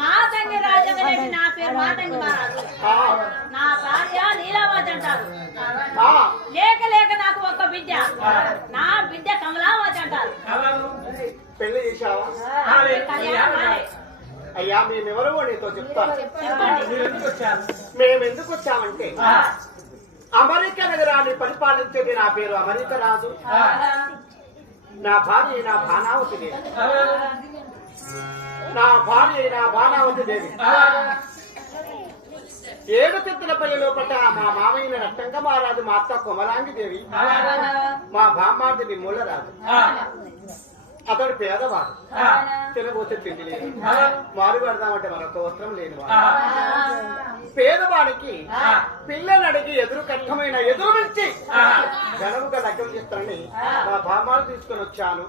మాతంగి రాజమనేది నా పేరు మాతంగి మహారాజు నా భార్య నీలావతి అంటారు. లేక లేక నాకు ఒక్క బిడ్డ. నా బిడ్డ కమలావతి అంటారు. పెళ్ళి చేశావా. అయ్యా మేమెవరో నీతో చెప్తాను చెప్పండి. మేము ఎందుకు వచ్చామంటే అమెరికా నగరాన్ని పరిపాలించేది నా పేరు అమెరికా రాజు. నా భార్య నా భానావతి దేవి. నా భార్య నా భానావతి దేవి. ఏడు తిత్తుల పల్లి లోపల మా మామయ్య రక్తంగా మహారాజు మా అత్త కొమరాంగి దేవి. మా బామ్మార్ది మూలరాజు అతడు పేదవాడు. తినబోతే తిండి లేదు. మారు పెడదామంటే మరొక వస్త్రం లేని వాడు. పేదవాడికి పిల్లలు అడిగి ఎదురు కష్టమైన ఎదురు నుంచి ఘనముగా లగ్నం చేస్తానని మా బామ్మాలు తీసుకొని వచ్చాను.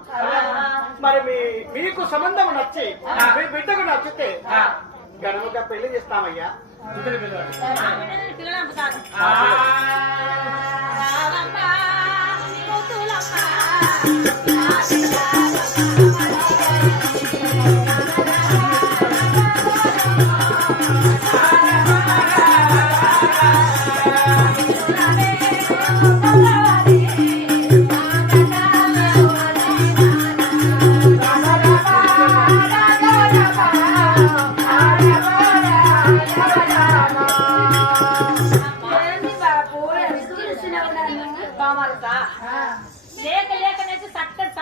మరి మీ మీకు సంబంధం నచ్చి మీ బిడ్డకు నచ్చితే ఘనముగా పెళ్ళి చేస్తామయ్యా. పిల్లలు.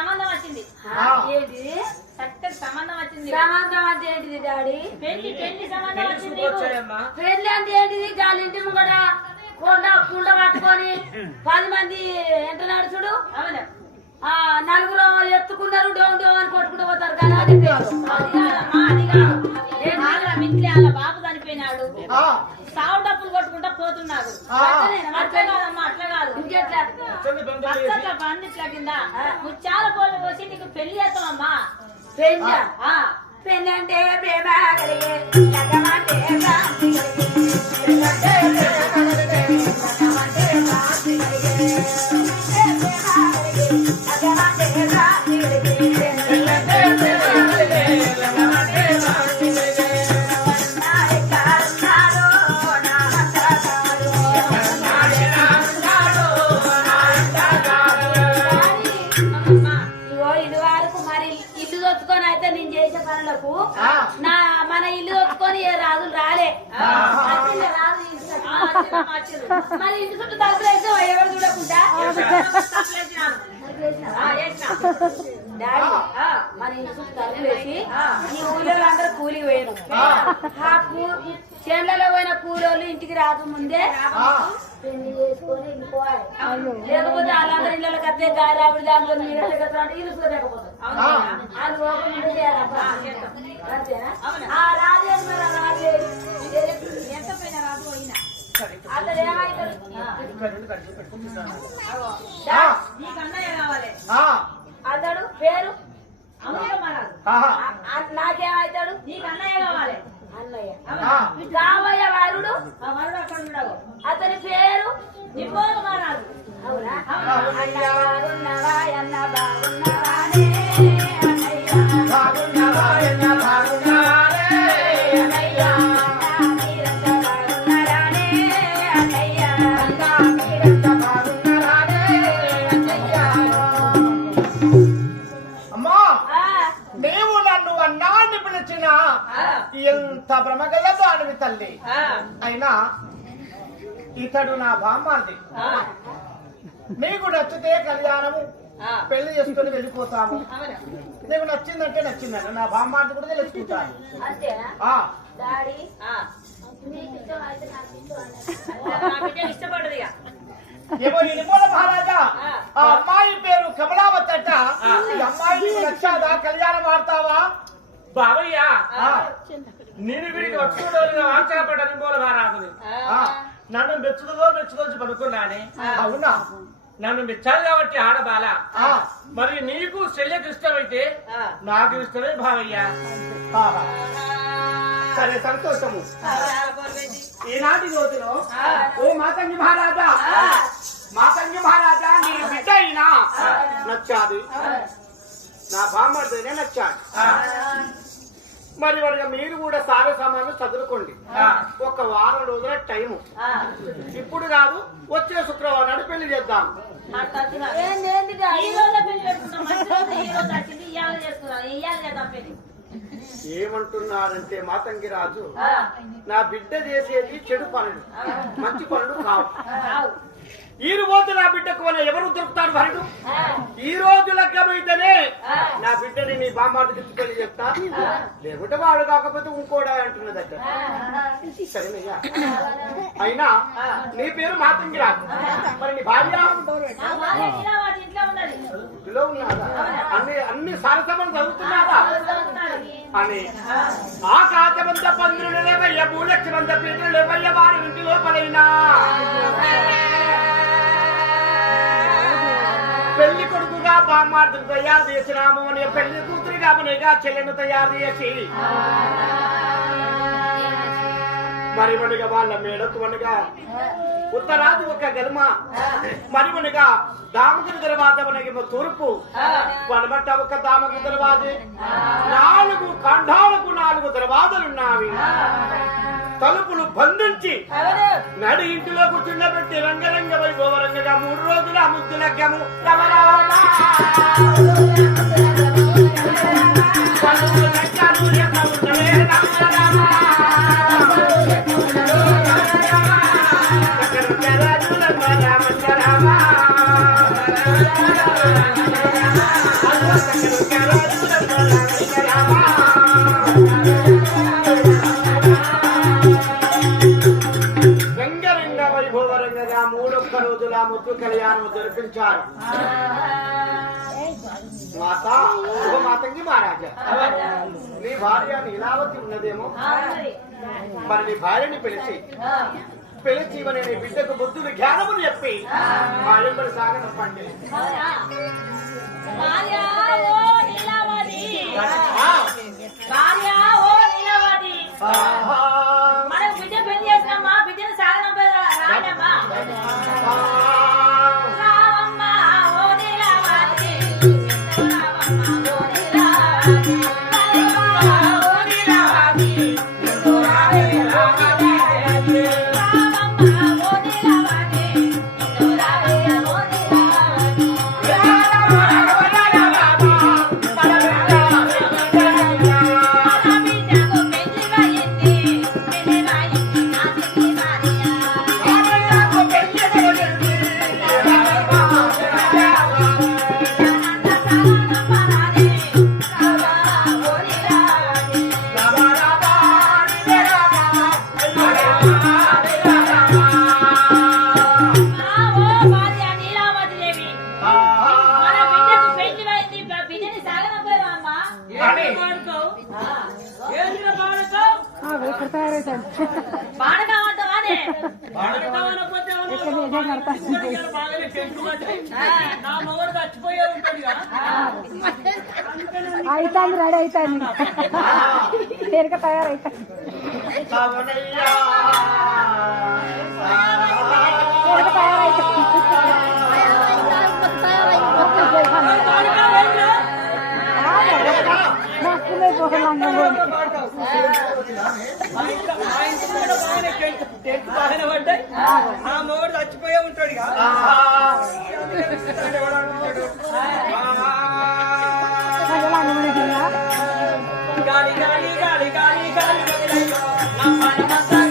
సంబంధం వచ్చింది. ఏంటి చక్కటి సంబంధం వచ్చింది. సంబంధం అంటే ఏంటిది డాడీ? పెళ్ళి పెళ్ళి సంబంధం వచ్చింది. పెళ్ళి అంటే ఏంటిది? గాలింటి ముంగట కొండ కుండ పట్టుకొని పది మంది ఎంట నడుచుడు అవును. ఆ నలుగురు ఎత్తుకున్నారు డోన్ డోన్ అని కొట్టుకుంటూ పోతారు కదా అది మిట్లి వాళ్ళ బాబు చనిపోయినాడు. సావు డప్పులు కొట్టుకుంటా పోతున్నాడు. అట్లా కాదమ్మా అట్లా కాదు ఇంకెట్లా అట్లా బండిట్ల కింద ముచ్చాల పోలు పోసి నీకు పెళ్లి చేస్తామమ్మా పెళ్ళ ఆ, పెళ్ళి అంటే ప్రేమ కలిగే లగ్గం అంటే భ్రాంతి కలిగే. పెళ్ళంటే ప్రేమ కలిగే, లగ్గం అంటే భ్రాంతి కలిగే. పెళ్ళంటే ప్రేమ కలిగే, లగ్గం అంటే భ్రాంతి కలిగే. పనులకు నా మన ఇల్లు దొచ్చుకొని ఏ రాజులు రాలే. మరి ఇంటి చుట్టూ తలుపులు వేస్తే ఎవరు చూడకుండా? డాడీ మన ఇంటి వేసి ఈ ఊళ్ళో అందరూ కూలి పోయారు. ఆ. కూ చేనులలో పోయిన కూలోళ్ళు ఇంటికి రాకముందే పెళ్ళి చేసుకొని వెళ్ళిపోవాలి లేకపోతే వాళ్ళందరూ ఇళ్ళకి వస్తే గారావిడి దాంట్లో మీరు ఇల్లు చూడలేకపోతారు చేయాలబ్బా. అంతేనా? ఆ రాజేది రాజేది. ఎంత పోయినా రాదు పోయినా. కావాలి. పేరు? మహారాజు. నాకేమవుతాడు నీకు అన్నయ్య కావాలి. అన్నయ్య? రామయ్య వారుడు? ఆ వరుడు అక్కడ ఉండవు అతని పేరు? నిబ్బోలు మహారాజు. అవునా? అవునా? నన్ను అన్నాన్ని పిలిచిన ఎంత భ్రమగల దానివి తల్లి అయినా ఇతడు నా బామ్మాది. నీకు నచ్చితే కళ్యాణము. పెళ్ళి చేసుకుని వెళ్ళిపోతాము? నీకు నచ్చిందంటే నచ్చిందండి. నా బామ్మాది కూడా తెలుసుకుంటాను. ఇష్టపడదు ఏమో మహారాజా. ఆ. అమ్మాయి పేరు కమలావతి అట. ఈ అమ్మాయి నచ్చాదా కళ్యాణం ఆడతావా? బాబయ్య నేను వీడికి వచ్చుకోవడానికి ఆశ్చర్యపడ్డాను మూల రారాదు ఆ, నన్ను మెచ్చుదో మెచ్చుకోవచ్చు పనుకున్నానే అవునా నన్ను మెచ్చాలి కాబట్టి ఆడబాల. మరి నీకు చెల్లెకి ఇష్టమైతే. నాకు ఇష్టమే భావయ్య. సరే సంతోషము. ఈనాటి రోజులో ఓ మాతంగి మహారాజా. మాతంగి మహారాజా నీ బిడ్డ అయినా నచ్చాది. నా బామ్మర్దినే నచ్చాడు. మరి వాడిగా మీరు కూడా సారే సామాన్లు చదువుకోండి. ఒక వారం రోజుల టైము ఇప్పుడు కాదు వచ్చే శుక్రవారం నాడు పెళ్ళి చేద్దాం. ఏమంటున్నారంటే మాతంగి రాజు నా బిడ్డ చేసేది చెడు పనులు. మంచి పనులు కావు. ఈ రోజు నా బిడ్డకు వల్ల ఎవరు దొరుకుతాడు భరుడు ఈ రోజు లగ్గమైతేనే నా బిడ్డని నీ బామ్మాటి తెచ్చి పెళ్ళి చెప్తా లేకుంటే వాడు కాకపోతే ఇంకోడా అంటున్నదట. సరేనయ్యా. అయినా నీ పేరు మాతంగి రాజు మరి నీ భార్య? నా భార్య నీలావతి ఇంట్లో ఉన్నారా అన్ని అన్ని సరసమని చదువుతున్నారా. అని. ఆ. కాచబంత పందులు లేవయ్య భూలక్ష్మంత పీటలు లేవయ్య వారి ఇంటి లోపలైనా. కొడుకుగా తయారు చేసినాము అని పెళ్ళి కూతురిగా మనగా చెల్లెను తయారు చేసి. మరి మనగా వాళ్ళ మేడకు మనగా ఉత్తరాది ఒక గల్మ. మరి మనగా దామగిరి తర్వాత మనకి తూర్పు. పనబట్ట ఒక దామగిరి తర్వాత నాలుగు ఖండాలకు నాలుగు దర్వాజలున్నావి తలుపులు బంధించి నడి ఇంటిలో కూర్చుండబెట్టి రంగరంగ వైభవరంగగా మూడు రోజుల ముద్దు లగ్గము. ముద్దు కళ్యాణం జరిపించారు. మాత మాతంగి మహారాజా. నీ భార్య నీలావతి ఉన్నదేమో. మరి నీ భార్యని పిలిచి పిలిచి ఇవని నీ బిడ్డకు బుద్ధులు జ్ఞానములు చెప్పి భార్య సాగనప్పండి అయితాంది రెడీ అయితాంది పేరుక తయారైతాంది పేరుక తయారైతాంది పోగలంగా ఆ మోడు చచ్చిపోయే ఉంటాడు గాలి గాలి గాలి గాలి గాలి నా పరమ